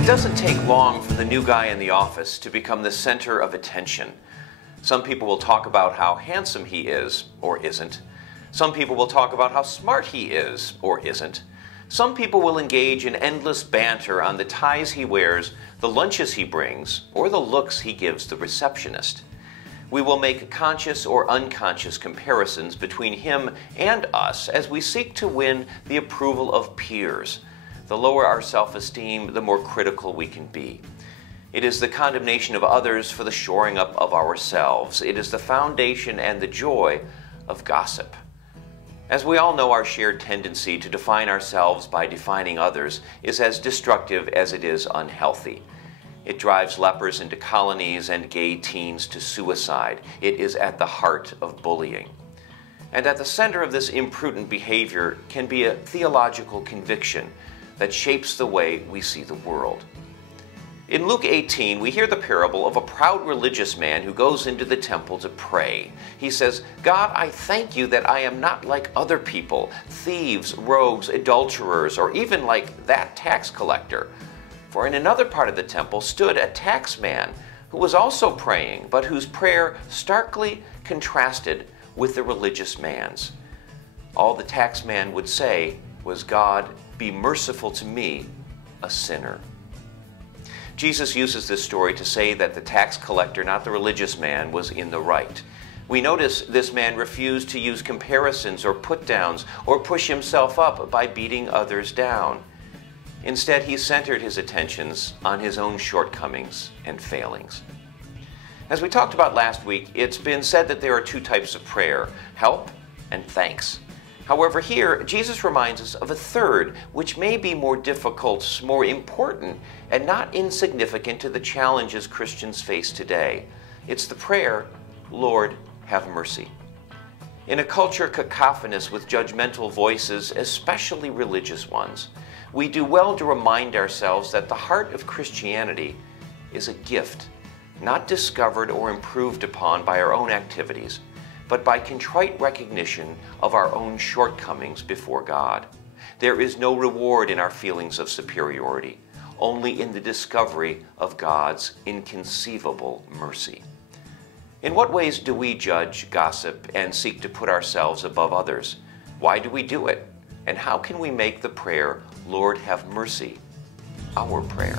It doesn't take long for the new guy in the office to become the center of attention. Some people will talk about how handsome he is, or isn't. Some people will talk about how smart he is, or isn't. Some people will engage in endless banter on the ties he wears, the lunches he brings, or the looks he gives the receptionist. We will make conscious or unconscious comparisons between him and us as we seek to win the approval of peers. The lower our self-esteem, the more critical we can be. It is the condemnation of others for the shoring up of ourselves. It is the foundation and the joy of gossip. As we all know, our shared tendency to define ourselves by defining others is as destructive as it is unhealthy. It drives lepers into colonies and gay teens to suicide. It is at the heart of bullying. And at the center of this imprudent behavior can be a theological conviction that shapes the way we see the world. In Luke 18, we hear the parable of a proud religious man who goes into the temple to pray. He says, "God, I thank you that I am not like other people, thieves, rogues, adulterers, or even like that tax collector. For in another part of the temple stood a tax man who was also praying, but whose prayer starkly contrasted with the religious man's. All the tax man would say was, 'God, be merciful to me, a sinner.'" Jesus uses this story to say that the tax collector, not the religious man, was in the right. We notice this man refused to use comparisons or put-downs or push himself up by beating others down. Instead, he centered his attentions on his own shortcomings and failings. As we talked about last week, it's been said that there are two types of prayer: help and thanks. However, here, Jesus reminds us of a third, which may be more difficult, more important, and not insignificant to the challenges Christians face today. It's the prayer, "Lord, have mercy." In a culture cacophonous with judgmental voices, especially religious ones, we do well to remind ourselves that the heart of Christianity is a gift, not discovered or improved upon by our own activities, but by contrite recognition of our own shortcomings before God. There is no reward in our feelings of superiority, only in the discovery of God's inconceivable mercy. In what ways do we judge, gossip, and seek to put ourselves above others? Why do we do it? And how can we make the prayer, "Lord, have mercy," our prayer?